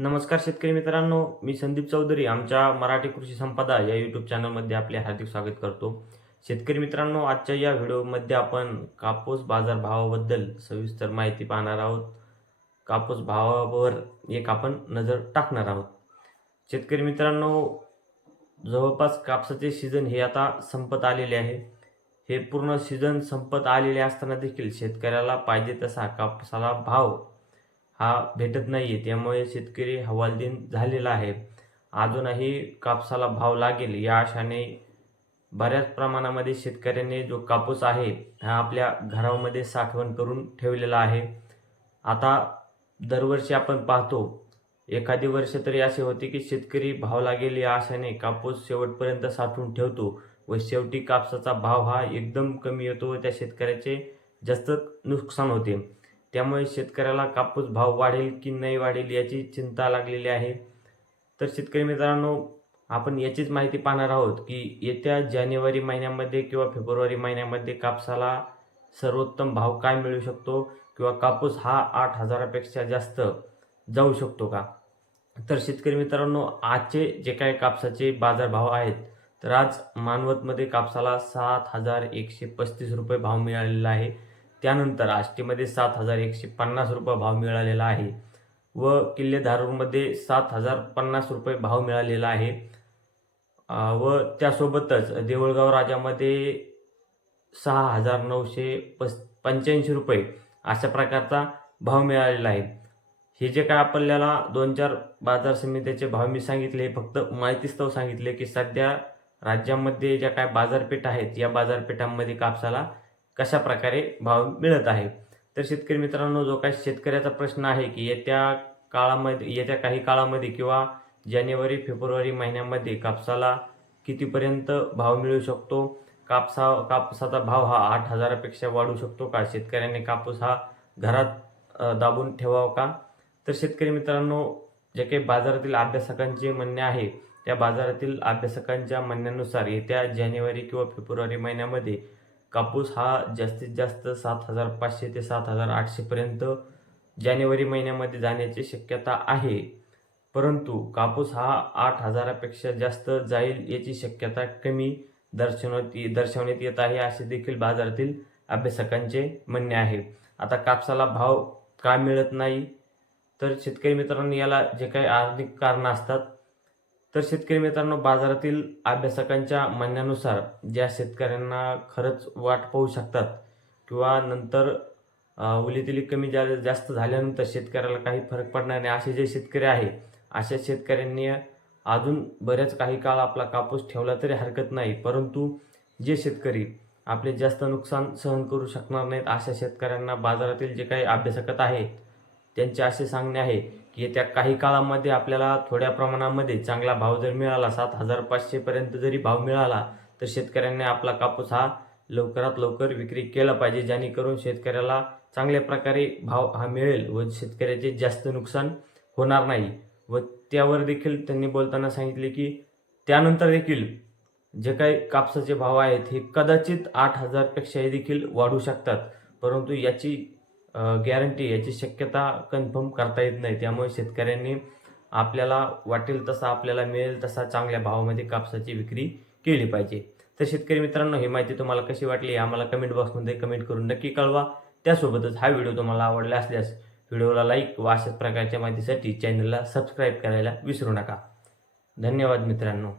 नमस्कार शेतकरी मित्रांनो मी संदीप चौधरी आमच्या मराठी कृषी संपदा या यूट्यूब चॅनलमध्ये आपले हार्दिक स्वागत करतो. शेतकरी मित्रांनो आजच्या या व्हिडिओमध्ये आपण कापूस बाजार भावाबद्दल सविस्तर माहिती पाहणार आहोत. कापूस भावावर एक आपण नजर टाकणार आहोत. शेतकरी मित्रांनो जवळपास कापसाचे सीझन हे आता संपत आलेले आहे. हे पूर्ण सीझन संपत आलेले असताना देखील शेतकऱ्याला पाहिजे तसा कापसाला भाव हा भेटत नाही आहे त्यामुळे शेतकरी हवालदिन झालेला आहे. अजूनही कापसाला भाव लागेल. या आशाने बऱ्याच प्रमाणामध्ये शेतकऱ्यांनी जो कापूस आहे हा आपल्या घरामध्ये साठवण करून ठेवलेला आहे. आता दरवर्षी आपण पाहतो एखादी वर्ष तरी असे होते की शेतकरी भाव लागेल या आशाने कापूस शेवटपर्यंत साठवून ठेवतो व शेवटी कापसाचा भाव हा एकदम कमी येतो व त्या शेतकऱ्याचे जास्त नुकसान होते. त्यामुळे शेतकऱ्याला कापूस भाव वाढेल की नाही वाढेल याची चिंता लागलेली आहे. तर शेतकरी मित्रांनो आपण याचीच माहिती पाहणार आहोत की येत्या जानेवारी महिन्यामध्ये किंवा फेब्रुवारी महिन्यामध्ये कापसाला सर्वोत्तम भाव काय मिळू शकतो किंवा कापूस हा आठ हजारापेक्षा जास्त जाऊ शकतो का? तर शेतकरी मित्रांनो आजचे जे काही कापसाचे बाजारभाव आहेत तर आज मानवतमध्ये कापसाला सात हजार एकशे पस्तीस रुपये भाव मिळालेला आहे. त्यानंतर आष्टीमध्ये सात हजार एकशे पन्नास रुपये भाव मिळालेला आहे व किल्ले धारूरमध्ये सात हजार पन्नास रुपये भाव मिळालेला आहे. व त्यासोबतच देऊळगाव राजामध्ये सहा हजार नऊशे पस पंच्याऐंशी रुपये अशा प्रकारचा भाव मिळालेला आहे. हे जे काय आपल्याला दोन चार बाजार समित्याचे भाव मी सांगितले हे फक्त माहितीस्तव सांगितले की सध्या राज्यामध्ये ज्या काय बाजारपेठ आहेत या बाजारपेठांमध्ये कापसाला कशा प्रकारे भाव मिळत आहे? तर शेतकरी मित्रांनो जो काही शेतकऱ्याचा प्रश्न आहे की येत्या काळामध्ये येत्या काही काळामध्ये किंवा जानेवारी फेब्रुवारी महिन्यामध्ये कापसाला कितीपर्यंत भाव मिळू शकतो? कापसा कापसाचा भाव हा आठ हजारापेक्षा वाढू शकतो का? शेतकऱ्यांनी कापूस हा घरात दाबून ठेवावा का? तर शेतकरी मित्रांनो जे काही बाजारातील अभ्यासकांचे म्हणणे आहे त्या बाजारातील अभ्यासकांच्या म्हणण्यानुसार येत्या जानेवारी किंवा फेब्रुवारी महिन्यामध्ये कापूस हा जास्तीत जास्त सात हजार पाचशे ते सात हजार आठशेपर्यंत जानेवारी महिन्यामध्ये जाण्याची शक्यता आहे. परंतु कापूस हा आठ हजारापेक्षा जास्त जाईल याची शक्यता कमी दर्शवण्यात दर्शवण्यात येत आहे असे देखील बाजारातील अभ्यासकांचे म्हणणे आहे. आता कापसाला भाव का मिळत नाही? तर शेतकरी मित्रांनो याला जे काही आर्थिक कारणं असतात तर शेतकरी मित्रांनो बाजारातील अभ्यासकांच्या म्हणण्यानुसार ज्या शेतकऱ्यांना खरंच वाट पाहू शकतात किंवा नंतर अं, कमी जा जास्त झाल्यानंतर शेतकऱ्याला काही फरक पडणार नाही असे जे शेतकरी आहे अशा शेतकऱ्यांनी अजून बऱ्याच काही काळ आपला कापूस ठेवला तरी हरकत नाही. परंतु जे शेतकरी आपले जास्त नुकसान सहन करू शकणार नाहीत अशा शेतकऱ्यांना बाजारातील जे काही अभ्यासकत आहेत त्यांचे असे सांगणे आहे की येत्या काही काळामध्ये आपल्याला थोड्या प्रमाणामध्ये चांगला भाव जर मिळाला सात हजार पाचशेपर्यंत जरी भाव मिळाला तर शेतकऱ्यांनी आपला कापूस हा लवकरात लवकर विक्री केला पाहिजे जेणेकरून शेतकऱ्याला चांगल्या प्रकारे भाव हा मिळेल व शेतकऱ्याचे जास्त नुकसान होणार नाही. व त्यावर देखील त्यांनी बोलताना सांगितले की त्यानंतर देखील जे काही कापसाचे भाव आहेत हे कदाचित आठ हजारपेक्षाही देखील वाढू शकतात. परंतु याची गॅरंटी याची शक्यता कन्फर्म करता येत नाही. त्यामुळे शेतकऱ्यांनी आपल्याला वाटेल तसा आपल्याला मिळेल तसा चांगल्या भावामध्ये कापसाची विक्री केली पाहिजे. तर शेतकरी मित्रांनो ही माहिती तुम्हाला कशी वाटली आम्हाला कमेंट बॉक्समध्ये कमेंट करून नक्की कळवा. त्यासोबतच हा व्हिडिओ तुम्हाला आवडला असल्यास व्हिडिओला लाईक व अशाच प्रकारच्या माहितीसाठी चॅनलला सबस्क्राईब करायला विसरू नका. धन्यवाद मित्रांनो.